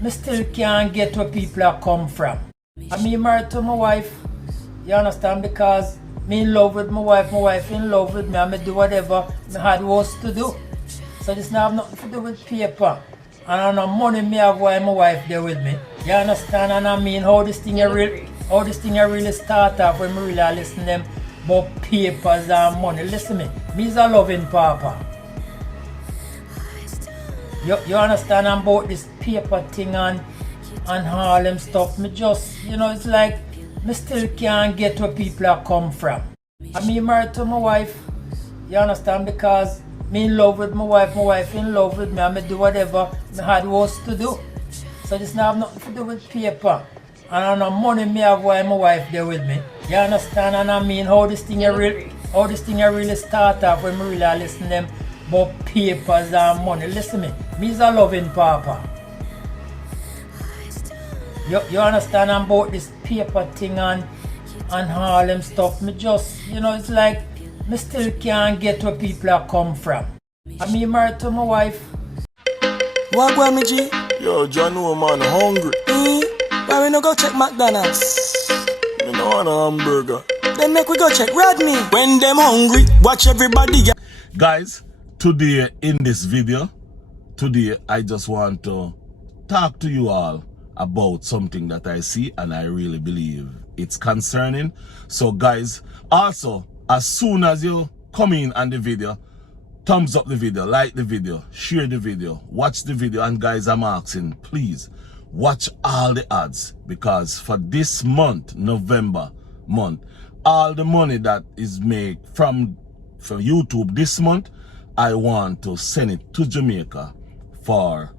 me still can't get where people are come from. I mean married to my wife, you understand, because me in love with my wife in love with me, and me do whatever me had was to do. So this now have nothing to do with paper. And I know money me have why my wife there with me. You understand? And I mean how this thing really start off when me really listen to them about papers and money. Listen me is a loving papa. You understand about this paper thing and all them stuff. Me just, you know, it's like me still can't get where people are come from. I mean married to my wife, you understand, because me in love with my wife in love with me, and me do whatever me had was to do. So this now have nothing to do with paper. And I know money me have why my wife there with me. You understand? And I mean how this thing really start off when me really listen to them about papers and money. Listen me is a loving papa. You understand about this paper thing and all them stuff. Me just, you know, it's like me still can't get where people are come from. I mean married to my wife. What go me G? Yo, John, no man, hungry. Why we no go check McDonald's? Me no want a hamburger. Then make we go check Rodney. When them hungry, watch everybody. Guys, today in this video, I just want to talk to you all about something that I see and I really believe it's concerning. So guys, also, as soon as you come in on the video, thumbs up the video, like the video, share the video, watch the video, and guys, I'm asking, please watch all the ads, because for this month, November month, all the money that is made from YouTube this month, I want to send it to Jamaica for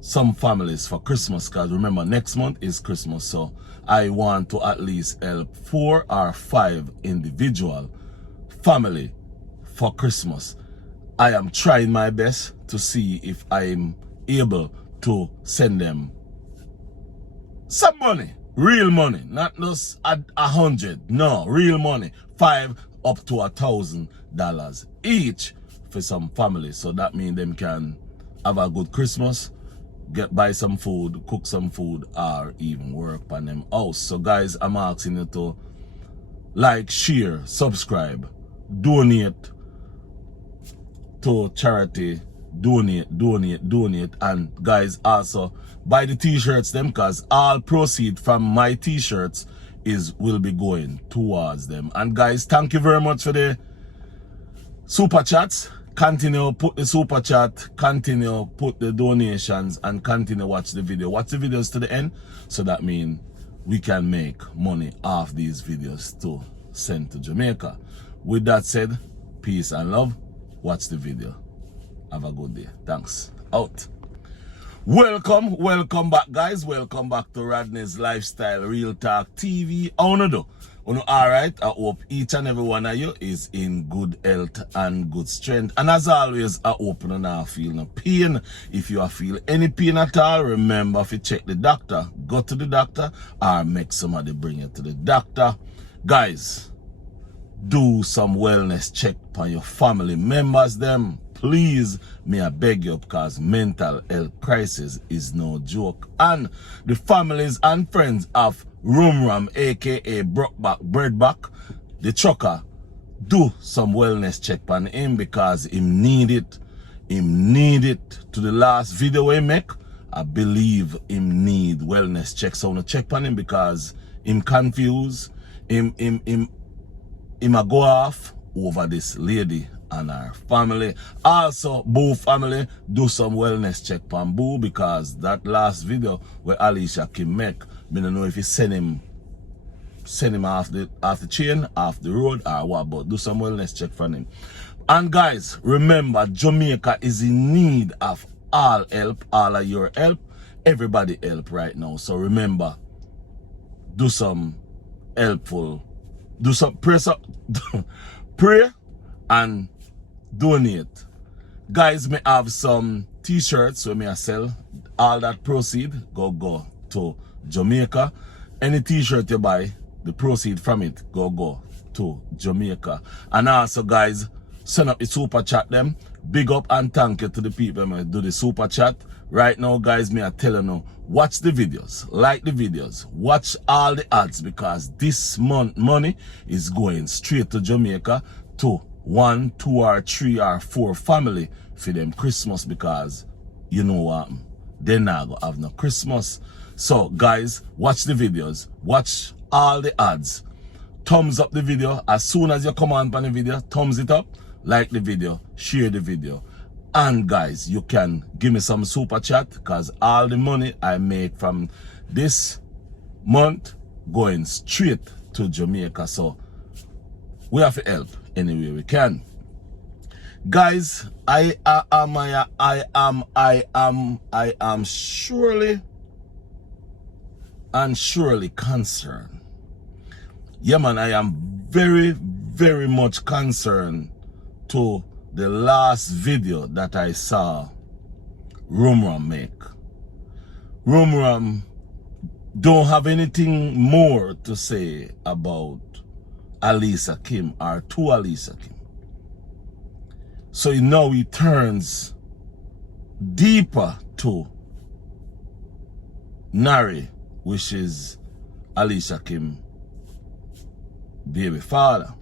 some families for Christmas, because remember next month is Christmas. So I want to at least help 4 or 5 individual family for Christmas. I am trying my best to see if I'm able to send them some money, real money, not just 100, no, real money, 5 up to $1,000 each for some families. So that means them can have a good Christmas, buy some food, cook some food, or even work on them house. So guys, I'm asking you to like, share, subscribe, donate to charity, donate, and guys, also buy the t-shirts them, because all proceed from my t-shirts will be going towards them. And guys, thank you very much for the super chats. Continue put the super chat, continue put the donations, and continue watch the video. Watch the videos to the end, so that means we can make money off these videos to send to Jamaica. With that said, peace and love. Watch the video. Have a good day. Thanks. Out. Welcome back, guys. Welcome back to Rodney's Lifestyle Real Talk TV. How you do? Alright, I hope each and every one of you is in good health and good strength. And as always, I hope you not feel no pain. If you feel any pain at all, remember if you check the doctor, go to the doctor, or make somebody bring you to the doctor. Guys, do some wellness check on your family members them. Please, may I beg you, because mental health crisis is no joke. And the families and friends of RumRam, aka Brokeback Breadback, the trucker, do some wellness check on him, because him need it. Him need it. To the last video we make, I believe him need wellness check. So I want to check on him, because him confused. Him a go off over this lady and her family. Also, Boo family, do some wellness check on Boo, because that last video where Alicia Kim make, I don't know if you send him off the chain, off the road, or what, but do some wellness check for him. And guys, remember, Jamaica is in need of all help, all of your help, everybody help right now. So remember, do some helpful, do some prayer, pray and donate. Guys, may have some t-shirts where me I sell. All that proceed go to Jamaica. Any t-shirt you buy, the proceed from it go to Jamaica. And also guys, send up the super chat them. Big up and thank you to the people who do the super chat. Right now, guys, me I tell you now, watch the videos, like the videos, watch all the ads, because this month money is going straight to Jamaica to 1, 2, or 3, or 4 family for them Christmas, because you know what, they not gonna have no Christmas. So guys, watch the videos, watch all the ads, thumbs up the video. As soon as you come on the video, thumbs it up, like the video, share the video. And guys, you can give me some super chat, because all the money I make from this month going straight to Jamaica. So we have to help any way we can. Guys, I am surely concerned. Yeah, man, I am very, very much concerned to the last video that I saw RumRam make. RumRam don't have anything more to say about Alicia Kim, or to Alicia Kim. So now he turns deeper to Nari, which is Alicia Kim baby father.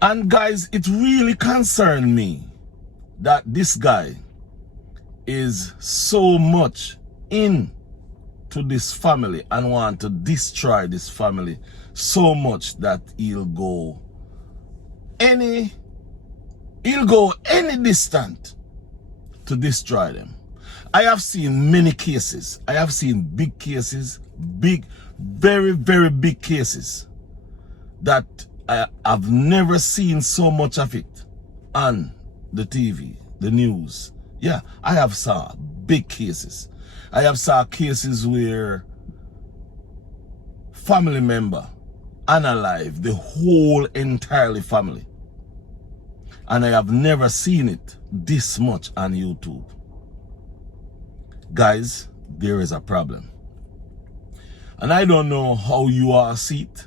And guys, it really concerned me that this guy is so much into this family and want to destroy this family so much that he'll go any distant to destroy them. I have seen many cases. I have seen big cases, very, very big cases that I've never seen so much of it on the TV, the news. Yeah, I have saw big cases. I have saw cases where family member unalive the whole entirely family. And I have never seen it this much on YouTube. Guys, there is a problem. And I don't know how you all see it,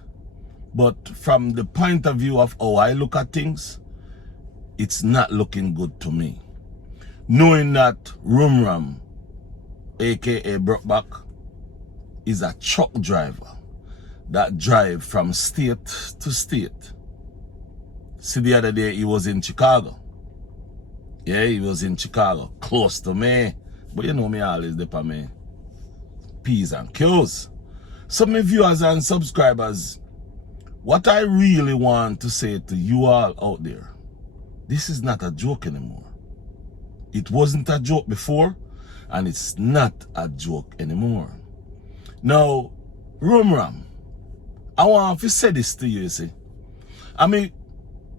but from the point of view of how I look at things, it's not looking good to me. Knowing that RumRam, aka Brokeback, is a truck driver that drive from state to state. See, the other day he was in Chicago. Yeah, he was in Chicago, close to me. But you know me always there for me P's and Q's. So my viewers and subscribers, what I really want to say to you all out there, this is not a joke anymore. It wasn't a joke before, and it's not a joke anymore. Now, RumRam, I want to say this to you, see. I mean,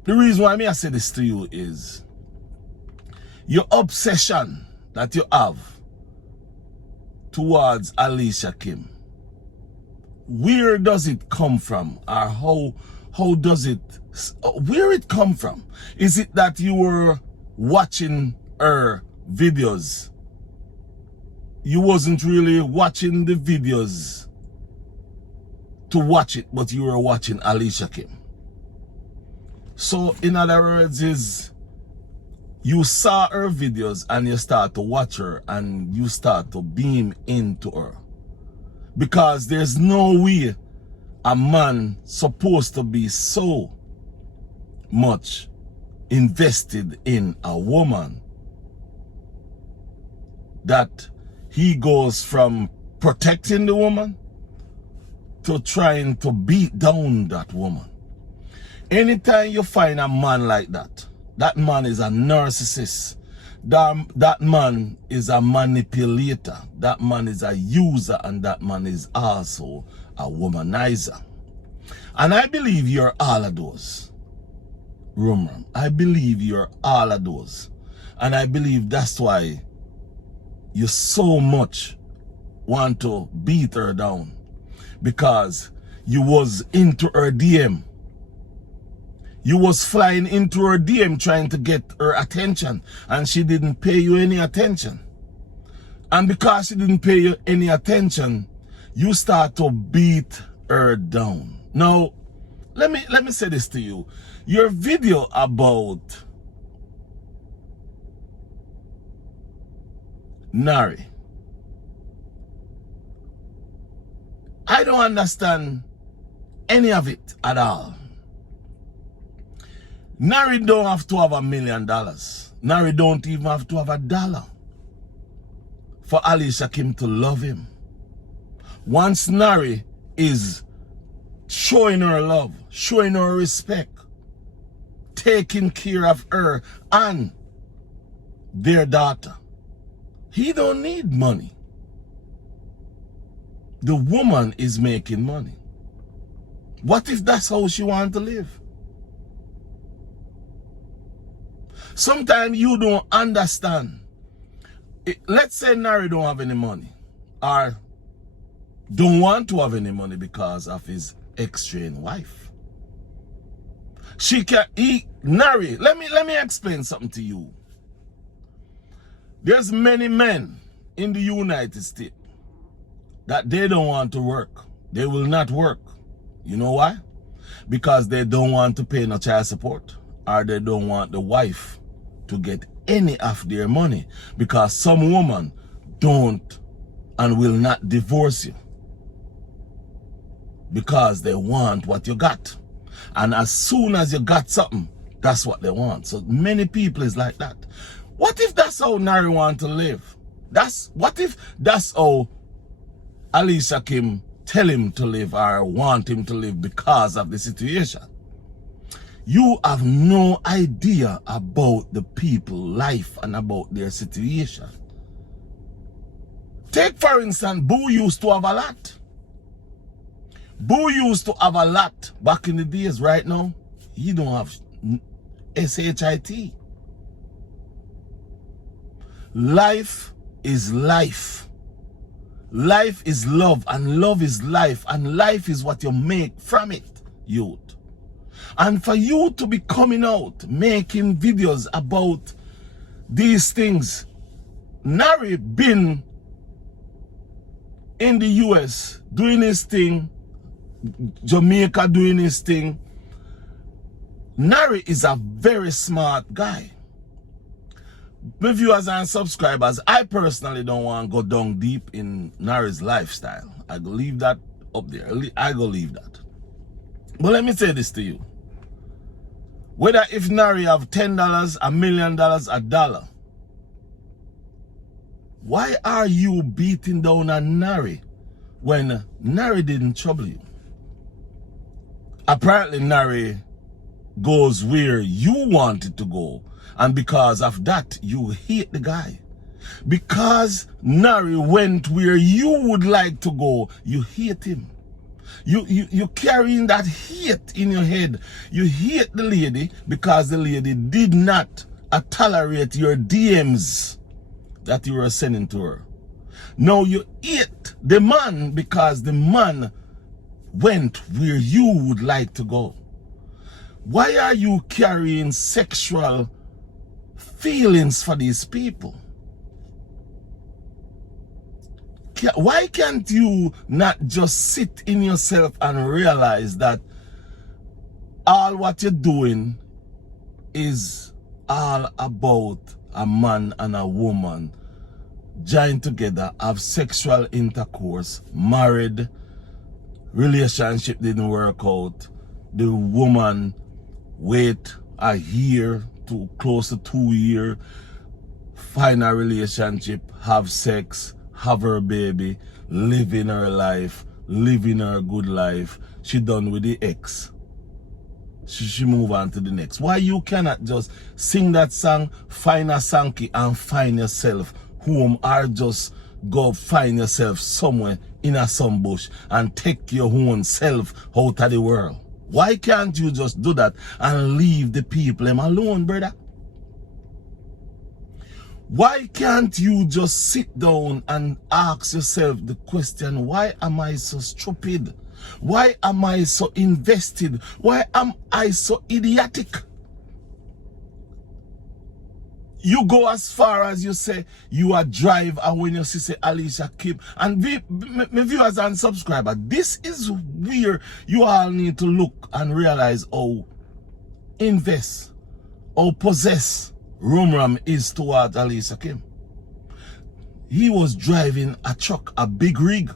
the reason why I say this to you is your obsession that you have towards Alicia Kim. Where does it come from? Or how does it, where it come from? Is it that you were watching her videos? You wasn't really watching the videos to watch it, but you were watching Alicia Kim. So in other words is, you saw her videos and you start to watch her and you start to beam into her. Because there's no way a man supposed to be so much invested in a woman that he goes from protecting the woman to trying to beat down that woman. Anytime you find a man like that, that man is a narcissist. That man is a manipulator. That man is a user, and that man is also a womanizer. And I believe you're all of those, RumRam. I believe you're all of those. And I believe that's why you so much want to beat her down. Because you was into her DM. You was flying into her DM trying to get her attention, and she didn't pay you any attention. And because she didn't pay you any attention, you start to beat her down. Now, let me say this to you. Your video about Nari. I don't understand any of it at all. Nari don't have to have $1 million. Nari don't even have to have $1 for Alicia Kim to love him. Once Nari is showing her love, showing her respect, taking care of her and their daughter, he don't need money. The woman is making money. What if that's how she wants to live? Sometimes you don't understand. Let's say Nari don't have any money, or don't want to have any money because of his ex-trained wife. Nari, let me explain something to you. There's many men in the United States that they don't want to work. They will not work. You know why? Because they don't want to pay no child support, or they don't want the wife to get any of their money, because some woman don't and will not divorce you because they want what you got. And as soon as you got something, that's what they want. So many people is like that. What if that's how Nari want to live? What if that's how Alicia Kim tell him to live or want him to live because of the situation? You have no idea about the people's life and about their situation. Take for instance, Boo used to have a lot. Boo used to have a lot back in the days. Right now, he don't have SHIT. Life is life. Life is love, and love is life, and life is what you make from it, youth. And for you to be coming out, making videos about these things, Nari been in the US doing his thing, Jamaica doing his thing. Nari is a very smart guy. My viewers and subscribers, I personally don't want to go down deep in Nari's lifestyle. I go leave that up there. I go leave that. But let me say this to you. Whether if Nari have $10, $1 million, $1, why are you beating down on Nari when Nari didn't trouble you? Apparently Nari goes where you wanted to go, and because of that you hate the guy. Because Nari went where you would like to go, you hate him. You carrying that hate in your head. You hate the lady because the lady did not tolerate your DMs that you were sending to her. Now you hate the man because the man went where you would like to go. Why are you carrying sexual feelings for these people? Why can't you not just sit in yourself and realize that all what you're doing is all about a man and a woman joined together, have sexual intercourse, married, relationship didn't work out, the woman wait a year to close to 2 years, find a relationship, have sex, have her baby, living her life, living her good life. She done with the ex. She move on to the next. Why you cannot just sing that song, find a sangky, and find yourself home, or just go find yourself somewhere in some bush and take your own self out of the world? Why can't you just do that and leave the people alone, brother? Why can't you just sit down and ask yourself the question, why am I so stupid? Why am I so invested? Why am I so idiotic? You go as far as you say you are drive, and when you see say Alicia Kim, and my viewers and subscribers, this is where you all need to look and realize how invest or possess RumRam is towards Alicia Kim. he was driving a truck, a big rig.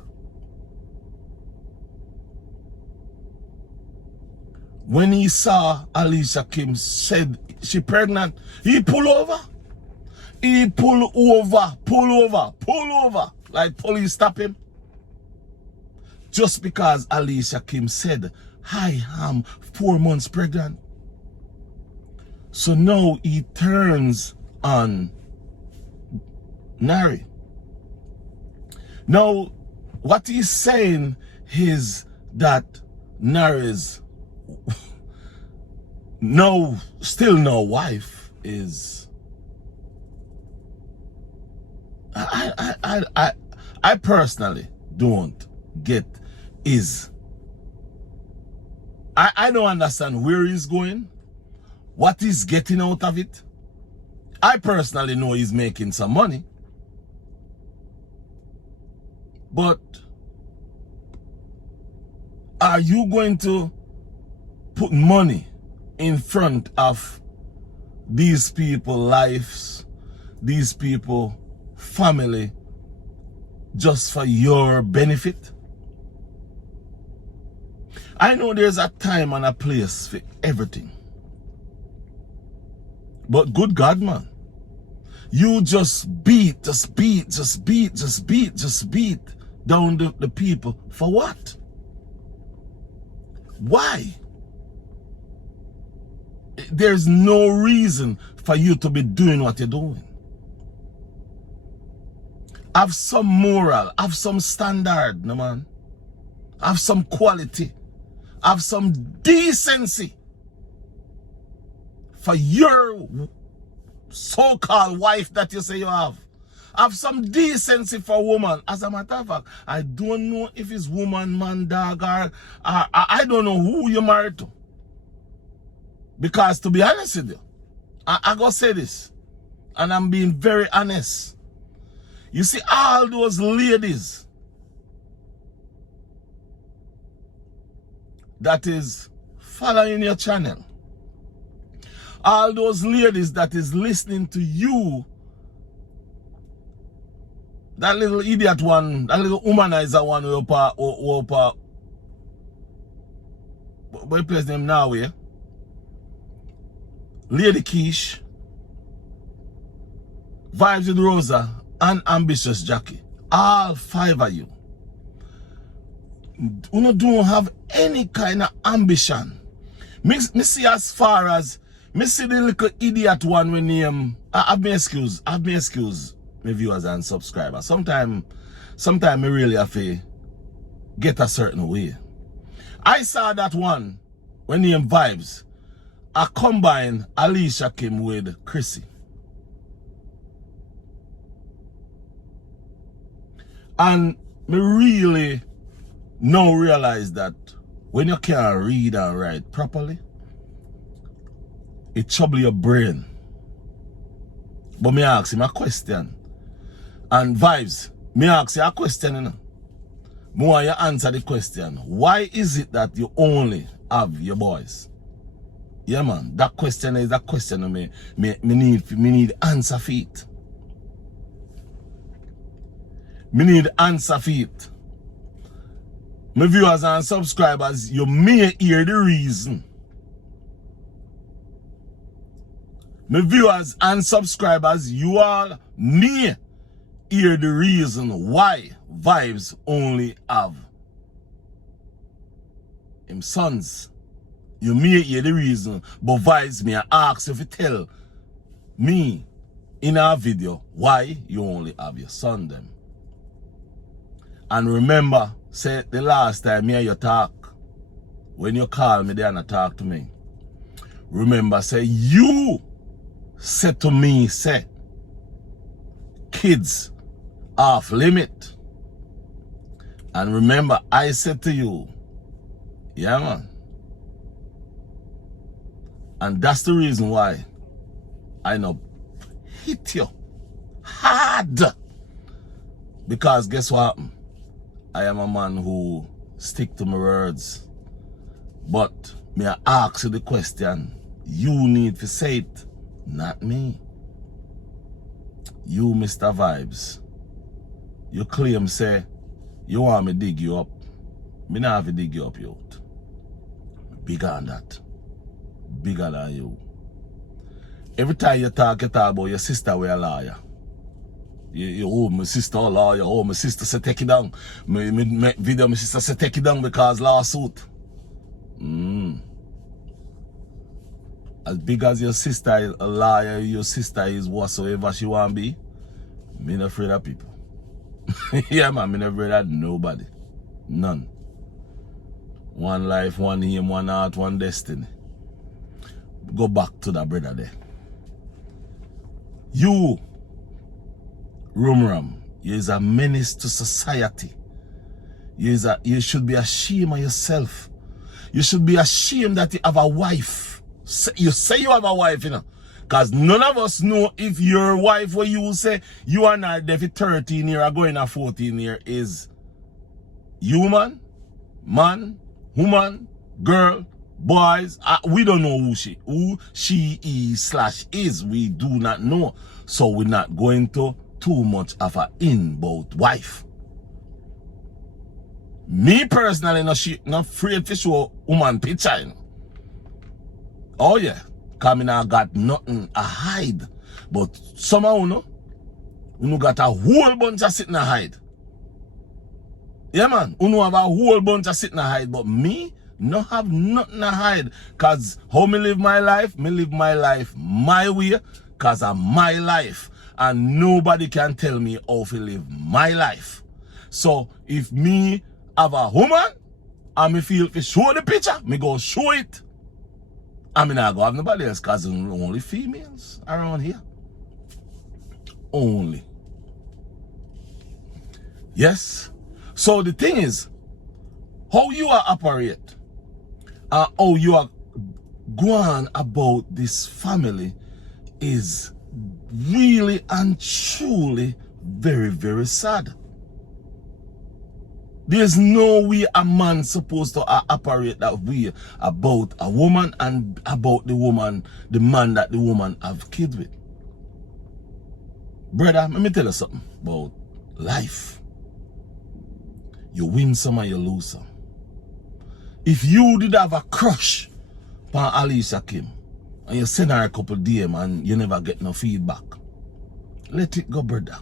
When he saw Alicia Kim said she pregnant, he pull over. He pull over. Like police stop him. Just because Alicia Kim said, I am 4 months pregnant. So now he turns on Nari. Now, what he's saying is that Nari's still no wife is. I personally don't get is. I don't understand where he's going, what he's getting out of it. I personally know he's making some money. But are you going to put money in front of these people's lives, these people's family, just for your benefit? I know there's a time and a place for everything. But good God, man, you just beat down the people. For what? Why? There's no reason for you to be doing what you're doing. Have some moral, have some standard, no man. Have some quality, have some decency for your so-called wife that you say you have. Have some decency for a woman. As a matter of fact, I don't know if it's woman, man, dog, or I don't know who you're married to. Because to be honest with you, I gotta say this, and I'm being very honest. You see, all those ladies that is following your channel, all those ladies that is listening to you, that little idiot one, that little womanizer one, what place them now, yeah? Lady Keish, Vibes with Rosa, and Ambitious Jackie. All 5 of you. You don't have any kind of ambition. Me see as far as, me see the little idiot one when he, have me excuse, my viewers and subscribers. Sometimes me really have to get a certain way. I saw that one when he Vibes. I combine Alicia Kim with Chrissy. And me really now realize that when you can't read and write properly, it trouble your brain. But me ask him a question. And Vibes, me ask you a question, you know. Me want you answer the question. Why is it that you only have your boys? Yeah, man, that question is a question me need answer for it. Me need answer for it. My viewers and subscribers, you may hear the reason. My viewers and subscribers, you all may hear the reason why Vibes only have him sons. You may hear the reason, but Vibes may ask if you tell me in our video why you only have your son them. And remember, say the last time me and you talk, when you call me there and talk to me, remember, say you said to me, say, kids off limit. And remember, I said to you, yeah, man. And that's the reason why I know hit you hard. Because guess what? I am a man who stick to my words. But may I ask you the question, you need to say it, not me. You, Mr. Vibes, you claim say you want me dig you up. Me not have to dig you up, you out. Bigger than that. Bigger than you. Every time you talk about your sister with a lawyer. You oh, my sister a lawyer. Oh, my sister say take it down. Me make video, my sister say take it down because lawsuit. As big as your sister is a lawyer, your sister is whatsoever she want to be, me not afraid of people. Yeah, man, me not afraid of nobody. None. One life, one aim, one heart, one destiny. Go back to that brother there. You, RumRam, you is a menace to society. You should be ashamed of yourself. You should be ashamed that you have a wife. You say you have a wife, you know. Because none of us know if your wife, what you say, you are not there for 13 years or going at 14 years, is human, man, woman, girl, boys. We don't know who she is / we do not know. So we're not going to too much of a in-bout wife. Me personally, not afraid to show woman picture, you know. Oh yeah, because I not got nothing to hide. But somehow, you got a whole bunch of sitting to hide. Yeah man, you have a whole bunch of sitting to hide. But me, no have nothing to hide. Because how me live my life my way. Because of my life. And nobody can tell me how to live my life. So if me have a woman, and me feel to show the picture, me go show it. I mean, I go have nobody else because there's only females around here. Only. Yes. So the thing is, how you are operate, how you are going about this family is really and truly very, very sad. There's no way a man supposed to operate that way about a woman and about the man that the woman have kids with. Brother, let me tell you something about life. You win some and you lose some. If you did have a crush on Alicia Kim and you send her a couple DM and you never get no feedback, let it go, brother.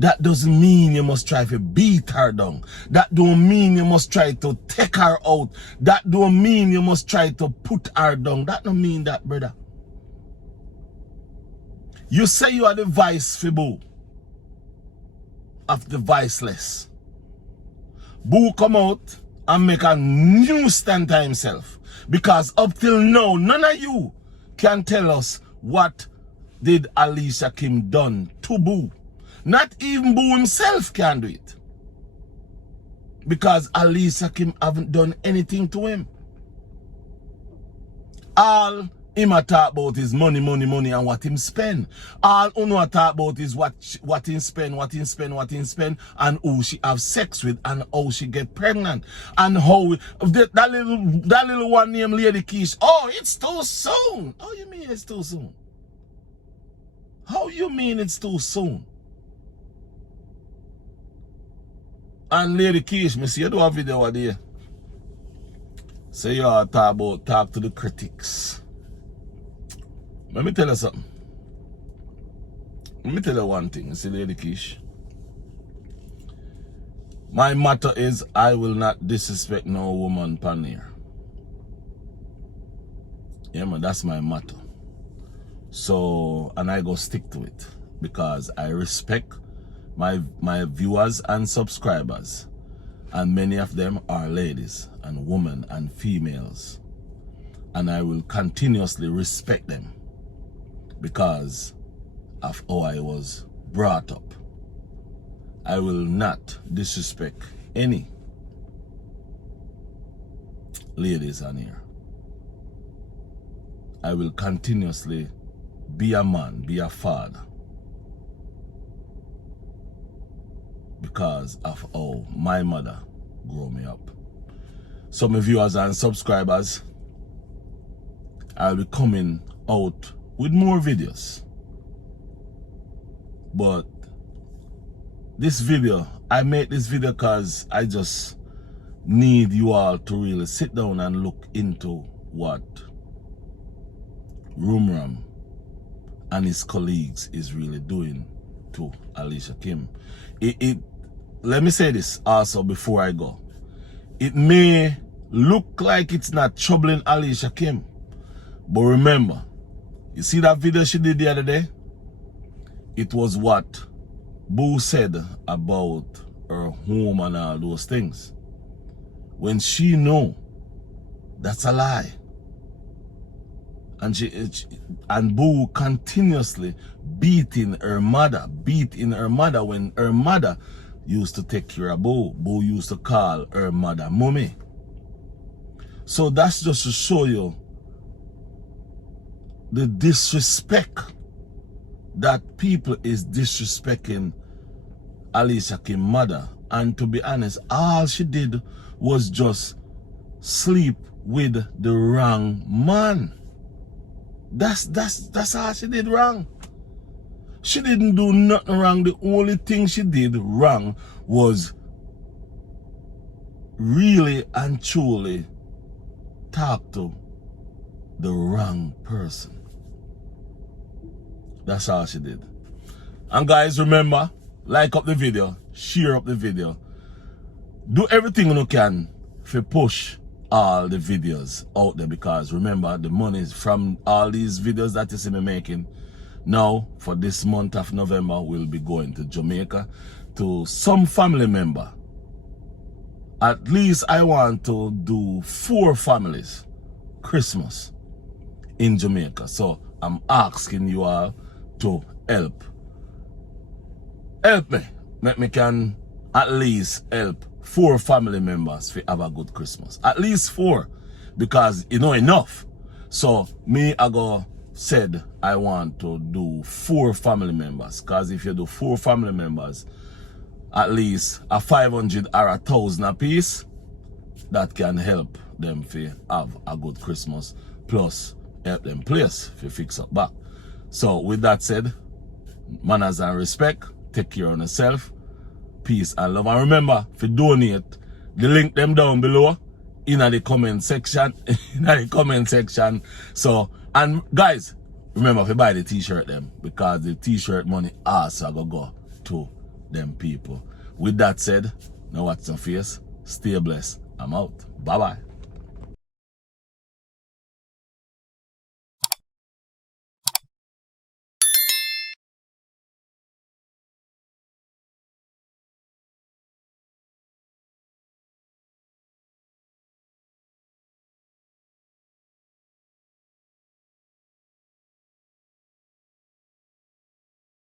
That doesn't mean you must try to beat her down. That don't mean you must try to take her out. That don't mean you must try to put her down. That don't mean that, brother. You say you are the vice for Boo of the viceless. Boo come out and make a new stand to himself. Because up till now, none of you can tell us what did Alicia Kim done to Boo. Not even Boo himself can do it. Because Alicia Kim haven't done anything to him. All him a talk about is money, money, money and what him spend. All Uno a talk about is what him spend, and who she have sex with and how she get pregnant. And how that little one named Lady Keish. Oh, it's too soon. How you mean it's too soon? How you mean it's too soon? And Lady Keish, me see you do a video over there. So you all talk to the critics. Let me tell you something. Let me tell you one thing, you see Lady Keish. My motto is I will not disrespect no woman pan here. Yeah man, that's my motto. So, and I go stick to it. Because I respect my viewers and subscribers, and many of them are ladies and women and females, and I will continuously respect them because of how I was brought up. I will not disrespect any ladies on here. I will continuously be a man, be a father, because of how my mother grew me up. So my viewers and subscribers, I'll be coming out with more videos. But this video, I made this video because I just need you all to really sit down and look into what RumRam and his colleagues is really doing to Alicia Kim. Let me say this also before I go. It may look like it's not troubling Alicia Kim, but remember, you see that video she did the other day? It was what Boo said about her home and all those things. When she know that's a lie. And Boo continuously beating her mother when her mother used to take care of Boo. Boo used to call her mother mommy. So that's just to show you the disrespect that people is disrespecting Alicia Kim's mother. And to be honest, all she did was just sleep with the wrong man. That's all she did wrong. She didn't do nothing wrong. The only thing she did wrong was really and truly talk to the wrong person. That's all she did. And guys, remember, like up the video, share up the video, do everything you can to push all the videos out there, because remember, the money is from all these videos that you see me making. Now, for this month of November, we'll be going to Jamaica to some family member. At least I want to do 4 families Christmas in Jamaica. So I'm asking you all to help me. Make me can at least help 4 family members to have a good Christmas. At least 4, because you know enough. So me I go said I want to do 4 family members, because if you do 4 family members, at least a 500 or 1,000 a piece, that can help them to have a good Christmas, plus help them place to fix up back. So with that said, manners and respect, take care of yourself, peace and love. And remember, if you donate, the link them down below in the comment section. So, and guys, remember if you buy the t-shirt them, because the t-shirt money also go to them people. With that said, now watch some face, stay blessed. I'm out. Bye bye.